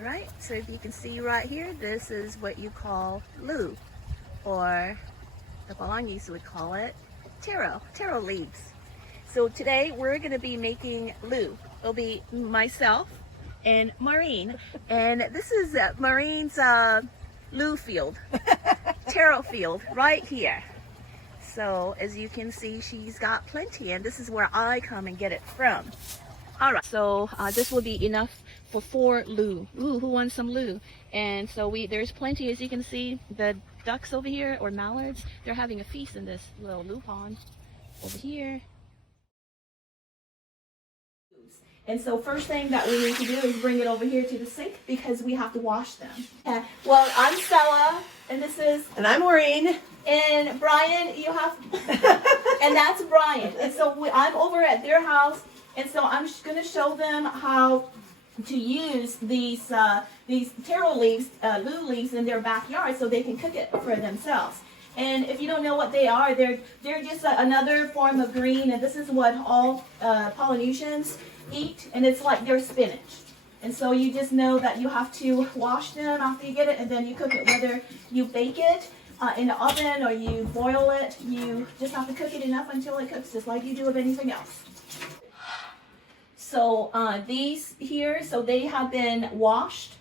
All right, so if you can see right here, this is what you call lu, or the Polynesians would call it taro leaves. So today we're going to be making lu. It'll be myself and Maureen, and this is Maureen's lu field, taro field right here. So as you can see, she's got plenty, and this is where I come and get it from. All right, so this will be enough for 4 lu. Ooh, who wants some lu? And so there's plenty, as you can see. The ducks over here, or mallards, they're having a feast in this little lu pond over here. And so first thing that we need to do is bring it over here to the sink because we have to wash them. Well, I'm Stella, and this is... And I'm Maureen. And Brian, you have... and that's Brian. And so I'm over at their house, and so I'm going to show them how to use these taro leaves, lu leaves in their backyard so they can cook it for themselves. And if you don't know what they are, they're just another form of green, and this is what all Polynesians eat, and it's like their spinach. And so you just know that you have to wash them after you get it, and then you cook it. Whether you bake it in the oven or you boil it, you just have to cook it enough until it cooks, just like you do with anything else. So these here, so they have been washed,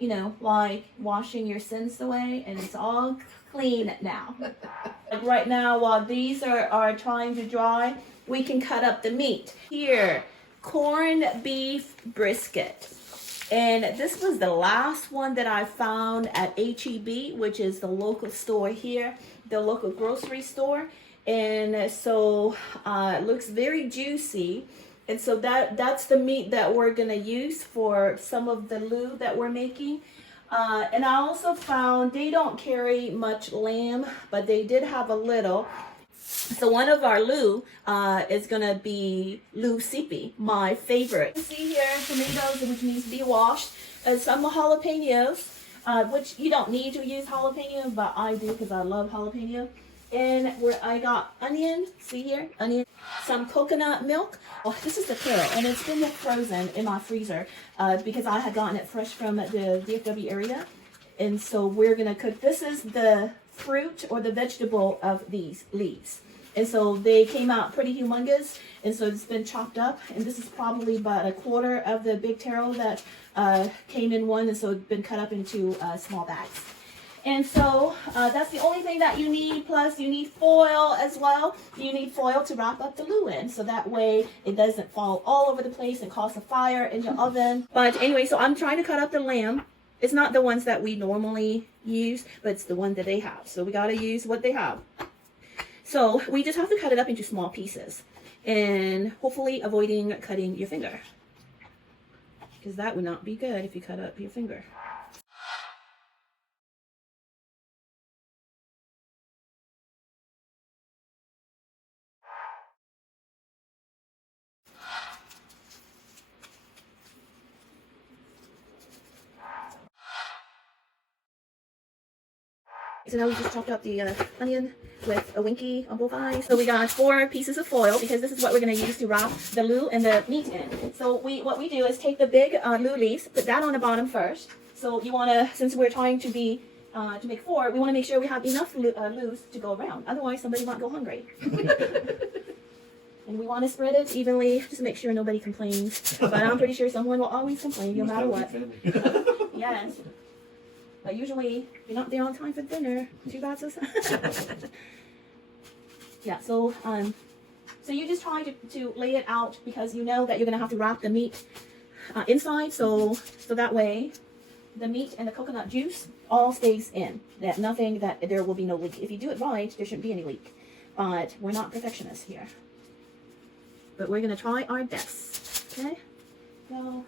you know, like washing your sins away, and it's all clean now. Like right now, while these are trying to dry, we can cut up the meat. Here, corned beef brisket. And this was the last one that I found at HEB, which is the local store here, the local grocery store. And so it looks very juicy. And so that's the meat that we're gonna use for some of the lu that we're making. And I also found they don't carry much lamb, but they did have a little. So one of our lu is gonna be lu sipi, my favorite. You see here tomatoes, which needs to be washed, some jalapenos, which you don't need to use jalapeno, but I do because I love jalapeno. And I got onion, see here, onion, some coconut milk. Oh, this is the taro, and it's been frozen in my freezer because I had gotten it fresh from the DFW area. And so we're gonna cook, this is the fruit or the vegetable of these leaves. And so they came out pretty humongous, and so it's been chopped up, and this is probably about 1/4 of the big taro that came in one, and so it's been cut up into small bags. And so that's the only thing that you need, plus you need foil as well. You need foil to wrap up the lu in, so that way it doesn't fall all over the place and cause a fire in your oven. But anyway, so I'm trying to cut up the lamb. It's not the ones that we normally use, but it's the one that they have. So we gotta use what they have. So we just have to cut it up into small pieces, and hopefully avoiding cutting your finger, because that would not be good if you cut up your finger. So now we just chopped up the onion with a winky on both eyes. So we got 4 pieces of foil because this is what we're going to use to wrap the lu and the meat in. So what we do is take the big lu leaves, put that on the bottom first. So you want to, since we're trying to make 4, we want to make sure we have enough lus to go around. Otherwise, somebody might go hungry. And we want to spread it evenly, just to make sure nobody complains. But I'm pretty sure someone will always complain, no matter what. Yes. But usually, you're not there on time for dinner. Too bad, so sad. Yeah, so you just try to lay it out because you know that you're going to have to wrap the meat inside. So that way, the meat and the coconut juice all stays in. That there will be no leak. If you do it right, there shouldn't be any leak. But we're not perfectionists here. But we're going to try our best. Okay? So...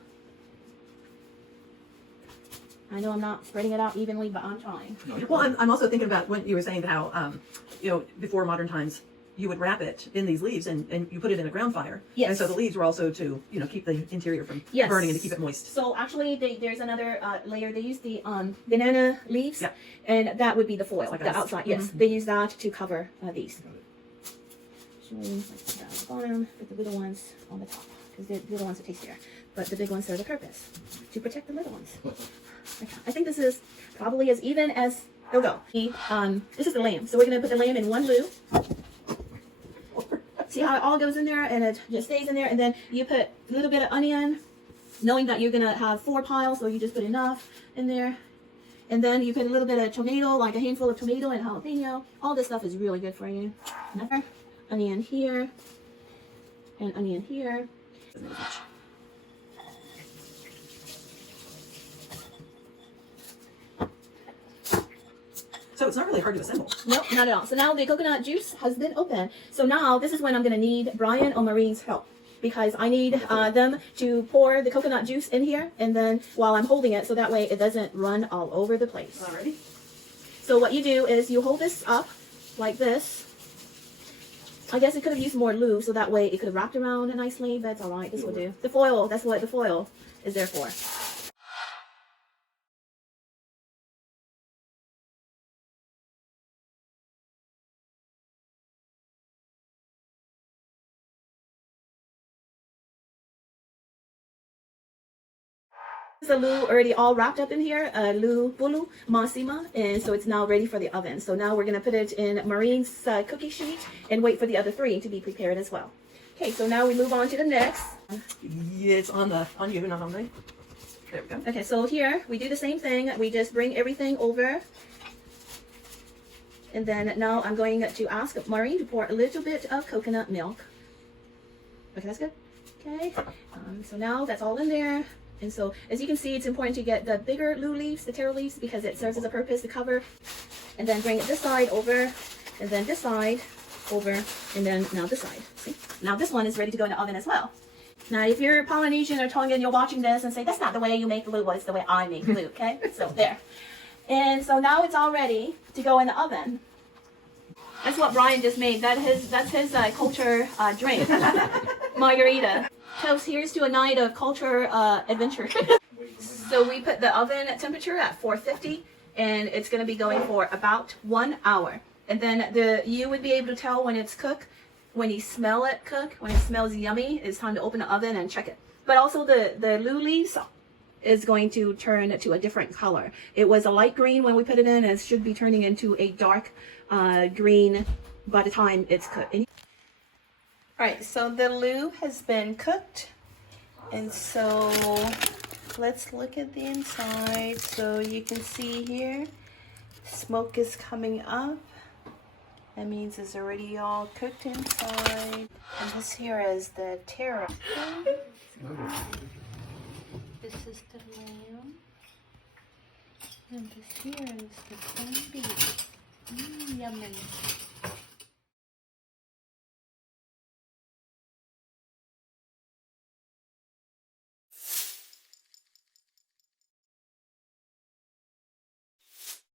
I know I'm not spreading it out evenly, but I'm trying. Well, I'm also thinking about when you were saying how, you know, before modern times, you would wrap it in these leaves and you put it in a ground fire. Yes. And so the leaves were also to, you know, keep the interior from burning and to keep it moist. So actually, there's another layer. They use the banana leaves, and that would be the foil, like the outside. Yes, they use that to cover these. So, like that on the bottom, put the little ones on the top, because they're the little ones that taste there. but the big ones serve a purpose to protect the little ones. Okay. I think this is probably as even as it'll go. This is the lamb, so we're gonna put the lamb in one loo. See how it all goes in there and it just stays in there, and then you put a little bit of onion, knowing that you're gonna have 4 piles, so you just put enough in there. And then you put a little bit of tomato, like a handful of tomato and jalapeno. All this stuff is really good for you. Another onion here, and onion here. So it's not really hard to assemble. Nope, not at all. So now the coconut juice has been opened. So now this is when I'm going to need Brian or Maureen's help, because I need them to pour the coconut juice in here, and then while I'm holding it, so that way it doesn't run all over the place. Alrighty. So what you do is you hold this up like this. I guess it could have used more lube, so that way it could have wrapped around nicely, but it's alright, this will do. The foil, that's what the foil is there for. The loo already all wrapped up in here, loo pulu masima, and so it's now ready for the oven. So now we're going to put it in Maureen's cookie sheet and wait for the other 3 to be prepared as well. Okay, so now we move on to the next. Yeah, it's on you, not on me. There we go. Okay, so here we do the same thing. We just bring everything over. And then now I'm going to ask Maureen to pour a little bit of coconut milk. Okay, that's good. Okay, so now that's all in there. And so, as you can see, it's important to get the bigger loo leaves, the taro leaves, because it serves as a purpose to cover. And then bring it this side over, and then this side over, and then now this side. See? Now this one is ready to go in the oven as well. Now, if you're Polynesian or Tongan, you're watching this and say, that's not the way you make loo, well, it's the way I make loo, okay? So, there. And so now it's all ready to go in the oven. That's what Brian just made. That's his culture drink, margarita. Toast, here's to a night of culture adventure. So we put the oven temperature at 450, and it's going to be going for about 1 hour. And then you would be able to tell when it's cooked, when you smell it cook, when it smells yummy, it's time to open the oven and check it. But also the loo leaves is going to turn to a different color. It was a light green when we put it in, and it should be turning into a dark green by the time it's cooked. Alright, so the loo has been cooked, and so let's look at the inside. So you can see here, smoke is coming up. That means it's already all cooked inside. And this here is the taro. This is the lamb. And this here is the corned beef. Yummy.